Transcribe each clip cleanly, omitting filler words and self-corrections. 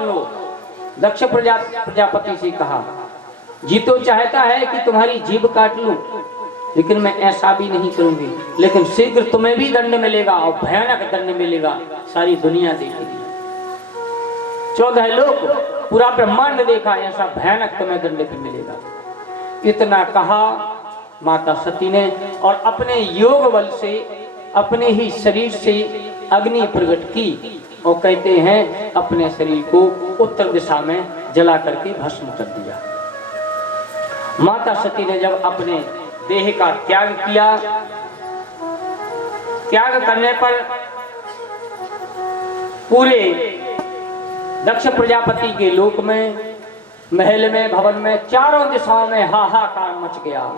सुनो। दक्ष प्रजापति से कहा, जी तो चाहता है कि तुम्हारी जीभ काट लूं, लेकिन मैं ऐसा भी नहीं करूंगी। लेकिन शीघ्र तुम्हें भी दंड मिलेगा और भयानक दंड मिलेगा, सारी दुनिया देखेगी। 14 लोग, पूरा ब्रह्मांड देखा, ऐसा भयानक तुम्हें दंड भी मिलेगा। इतना कहा माता सती ने और अपने योग बल से अपने ही शरीर से अग्नि प्रकट की और कहते हैं अपने शरीर को उत्तर दिशा में जला करके भस्म कर दिया। माता सती ने जब अपने देह का त्याग किया, त्याग करने पर पूरे दक्ष प्रजापति के लोक में, महल में, भवन में, चारों दिशाओं में हाहाकार मच गया।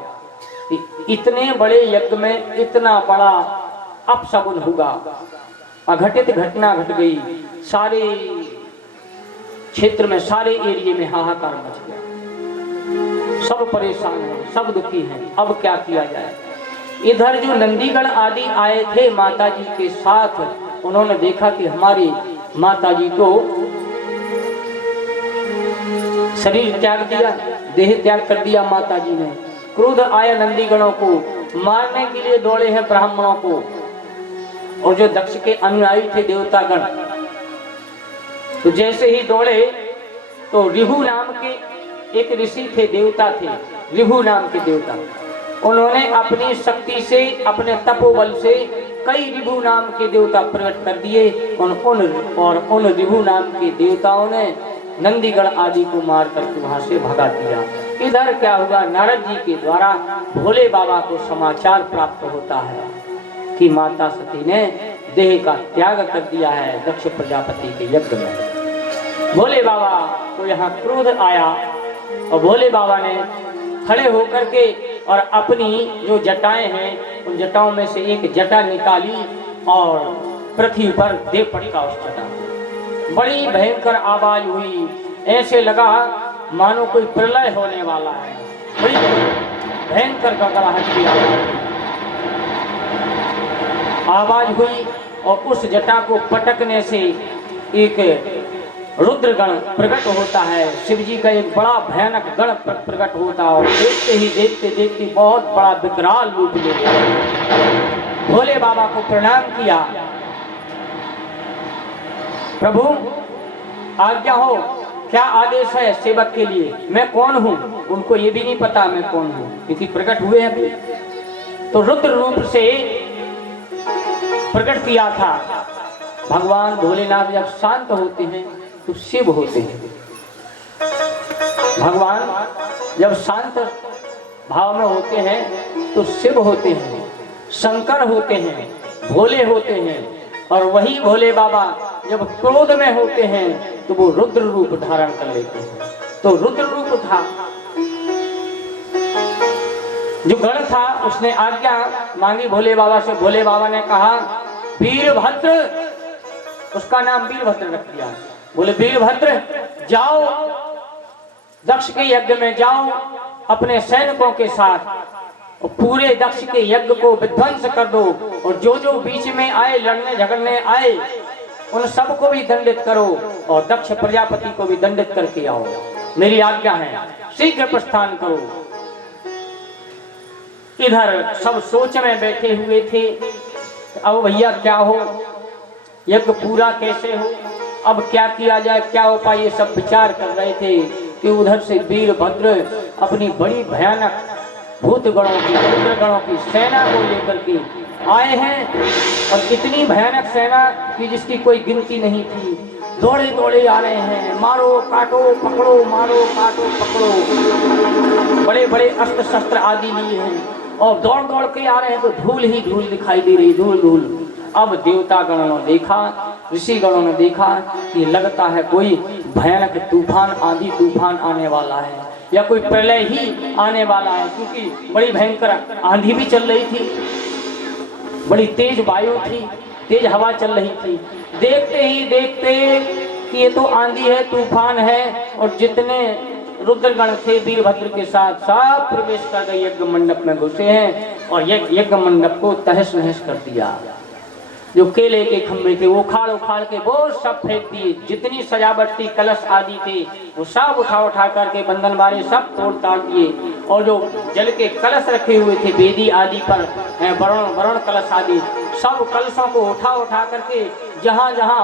इतने बड़े यज्ञ में इतना बड़ा अपशगुन हुआ, अघटित घटना घट गई। सारे क्षेत्र में, सारे एरिया में हाहाकार मच गया। सब परेशान हैं, सब दुखी हैं, अब क्या किया जाए। इधर जो नंदीगण आदि आए थे माता जी के साथ, उन्होंने देखा कि हमारी माता जी तो शरीर त्याग दिया, देह त्याग कर दिया माता जी ने। क्रोध आया नंदीगणों को, मारने के लिए दौड़े हैं ब्राह्मणों को। और जो दक्ष के अनुयायी थे देवतागण, तो जैसे ही दौड़े तो रिभु नाम के एक ऋषि थे, देवता थे, रिभु नाम के देवता। उन्होंने अपनी शक्ति से, अपने तपोबल से कई रिभु नाम के देवता प्रकट कर दिए। उन रिभु नाम के देवताओं ने नंदीगण आदि को मार करके वहां से भगा दिया। इधर क्या हुआ, नारद जी के द्वारा भोले बाबा को समाचार प्राप्त होता है कि माता सती ने देह का त्याग कर दिया है दक्ष प्रजापति के यज्ञ में। भोले बाबा को यहाँ क्रोध आया और भोले बाबा ने खड़े होकर के और अपनी जो जटाएं हैं उन जटाओं में से एक जटा निकाली और पृथ्वी पर दे पटका उस जटा। बड़ी भयंकर आवाज हुई, ऐसे लगा मानो कोई प्रलय होने वाला है। बड़ी भयंकर गड़गड़ाहट की आवाज हुई और उस जटा को पटकने से एक रुद्रगण प्रकट होता है। शिव जी का एक बड़ा भयानक गण प्रकट होता है और देखते ही देखते बहुत बड़ा विकराल रूप ले लिया। भोले बाबा को प्रणाम किया, प्रभु आज्ञा हो, क्या आदेश है सेवक के लिए, मैं कौन हूँ। उनको ये भी नहीं पता मैं कौन हूँ, क्योंकि प्रकट हुए अभी। तो रुद्र रूप से प्रकट किया था। भगवान भोलेनाथ जब शांत होते हैं तो शिव होते हैं। भगवान जब शांत भाव में होते हैं तो शिव होते हैं, शंकर होते हैं, भोले होते हैं। और वही भोले बाबा जब क्रोध में होते हैं तो वो रुद्र रूप धारण कर लेते हैं। तो रुद्र रूप था जो गण था, उसने आज्ञा मांगी भोले बाबा से। भोले बाबा ने कहा वीरभद्र, उसका नाम वीरभद्र रख दिया। बोले वीरभद्र जाओ, दक्ष के यज्ञ में जाओ अपने सैनिकों के साथ और पूरे दक्ष के यज्ञ को विध्वंस कर दो। और जो जो बीच में आए, लड़ने झगड़ने आए, उन सबको भी दंडित करो और दक्ष प्रजापति को भी दंडित करके आओ। मेरी आज्ञा है, शीघ्र प्रस्थान करो। इधर सब सोच में बैठे हुए थे, अब भैया क्या हो, यज्ञ पूरा कैसे हो, अब क्या किया जाए, क्या उपाय, ये सब विचार कर रहे थे कि उधर से वीरभद्र अपनी बड़ी भयानक भूत गणों की, रुद्र गणों की सेना को लेकर के आए हैं। और इतनी भयानक सेना कि जिसकी कोई गिनती नहीं थी। दौड़े दौड़े आ रहे हैं, मारो काटो पकड़ो, मारो काटो पकड़ो। बड़े बड़े अस्त्र शस्त्र आदि लिए हैं और दौड़ दौड़ के आ रहे हैं। तो धूल ही धूल दिखाई दे रही, धूल धूल। अब देवता गणों ने देखा, ऋषि गणों ने देखा कि लगता है कोई भयानक तूफान, आंधी तूफान आने वाला है या कोई प्रलय ही आने वाला है, क्योंकि बड़ी भयंकर आंधी भी चल रही थी, बड़ी तेज वायु थी, तेज हवा चल रही थी। देखते ही देखते कि ये तो आंधी है, तूफान है, और जितने रुद्रगण थे वीरभद्र के साथ सब प्रवेश कर गए, यज्ञ मंडप में घुसे हैं और यज्ञ मंडप को तहस नहस कर दिया। जो केले के खंभे थे वो उखाड़ उखाड़ के वो सब फेंक दिए। जितनी सजावट थी, कलश आदि थे, वो सब उठा करके बंधन बारे सब तोड़ ताड़ दिए। और जो जल के कलश रखे हुए थे वेदी आदि पर, वरुण कलश आदि, सब कलशों को उठा करके जहाँ जहाँ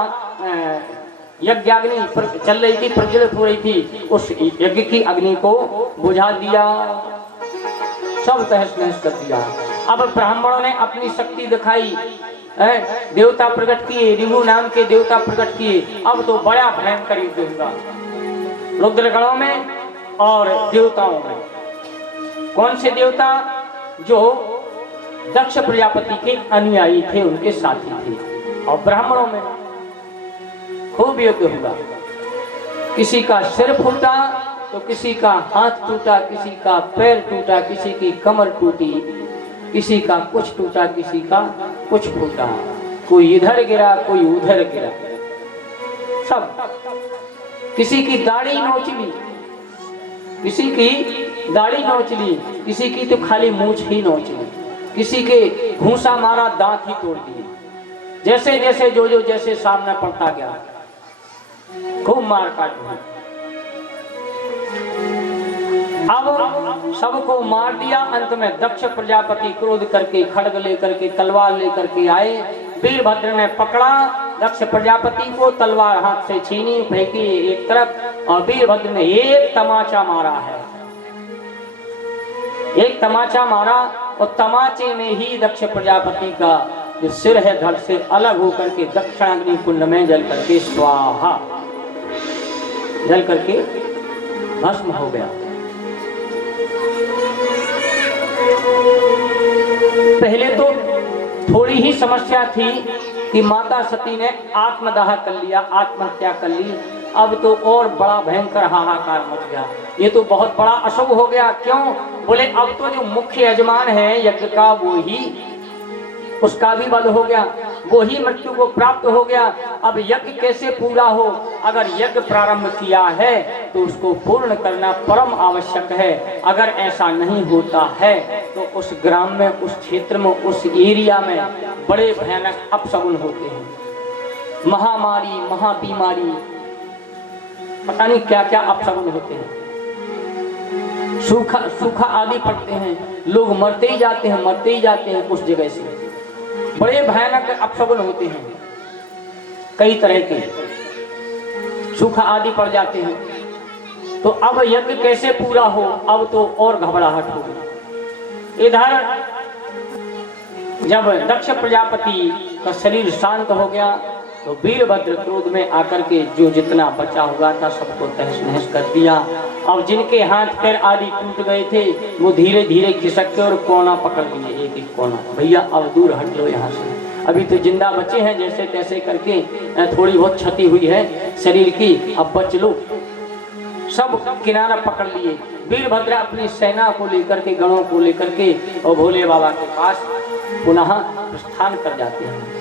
यज्ञाग्नि चल रही थी, प्रज्वलित हो रही थी, उस यज्ञ की अग्नि को बुझा दिया, सब तहस नहस कर दिया। अब ब्राह्मणों ने अपनी शक्ति दिखाई, देवता प्रकट किए, रिभु नाम के देवता प्रकट किए। अब तो बड़ा भयंकर युद्ध होगा रुद्रगणों में और देवताओं में। कौन से देवता? जो दक्ष प्रजापति के अनुयायी थे, उनके साथी थे। और ब्राह्मणों में खूब युद्ध होगा। किसी का सिर फूटा तो किसी का हाथ टूटा, किसी का पैर टूटा, किसी की कमर टूटी, किसी का कुछ टूटा, किसी का कुछ फूटा, कोई इधर गिरा, कोई उधर गिरा, सब। किसी की दाढ़ी नोच ली, किसी की दाढ़ी नोच ली, किसी की तो खाली मूंछ ही नोच ली, किसी के घूंसा मारा, दांत ही तोड़ दिए। जैसे जैसे जो जैसे सामने पड़ता गया, खूब मार काट हुई। अब सबको मार दिया। अंत में दक्ष प्रजापति क्रोध करके खड्ग लेकर के, तलवार लेकर के आए। वीरभद्र ने पकड़ा दक्ष प्रजापति को, तलवार हाथ से छीनी, फेंकी एक तरफ, और वीरभद्र ने एक तमाचा मारा है। एक तमाचा मारा और तमाचे में ही दक्ष प्रजापति का जो सिर है धड़ से अलग होकर के दक्षिणाग्नि कुंड में जल करके स्वाहा, जल करके भस्म हो गया। पहले तो थोड़ी ही समस्या थी कि माता सती ने आत्मदाह कर लिया, आत्महत्या कर ली। अब तो और बड़ा भयंकर हाहाकार मच गया। ये तो बहुत बड़ा अशुभ हो गया। क्यों? बोले अब तो जो मुख्य यजमान है यज्ञ का, वो ही, उसका भी वध हो गया, वो ही मृत्यु को प्राप्त हो गया। अब यज्ञ कैसे पूरा हो? अगर यज्ञ प्रारंभ किया है तो उसको पूर्ण करना परम आवश्यक है। अगर ऐसा नहीं होता है तो उस ग्राम में, उस क्षेत्र में, उस एरिया में बड़े भयानक अपशगुन होते हैं। महामारी, महाबीमारी, पता नहीं क्या क्या अपशगुन होते हैं। सूखा आदि पड़ते हैं, लोग मरते ही जाते हैं, मरते ही जाते हैं उस जगह से। बड़े भयानक अपशगुन होते हैं, कई तरह के सूखा आदि पड़ जाते हैं। तो अब यज्ञ कैसे पूरा हो? अब तो और घबराहट हो गई। इधर जब दक्ष प्रजापति का शरीर शांत हो गया तो वीरभद्र क्रोध में आकर के जो जितना बचा हुआ था सबको तहस नहस कर दिया। अब जिनके हाथ पैर आदि टूट गए थे वो धीरे धीरे खिसक के और कोना पकड़ लिए, एक एक कोना। भैया अब दूर हट लो यहाँ से, अभी तो जिंदा बचे हैं, जैसे तैसे करके थोड़ी बहुत क्षति हुई है शरीर की, अब बच लो। सब किनारा पकड़ लिए। वीरभद्र अपनी सेना को लेकर के, गणों को लेकर के और भोले बाबा के पास पुनः प्रस्थान कर जाते हैं।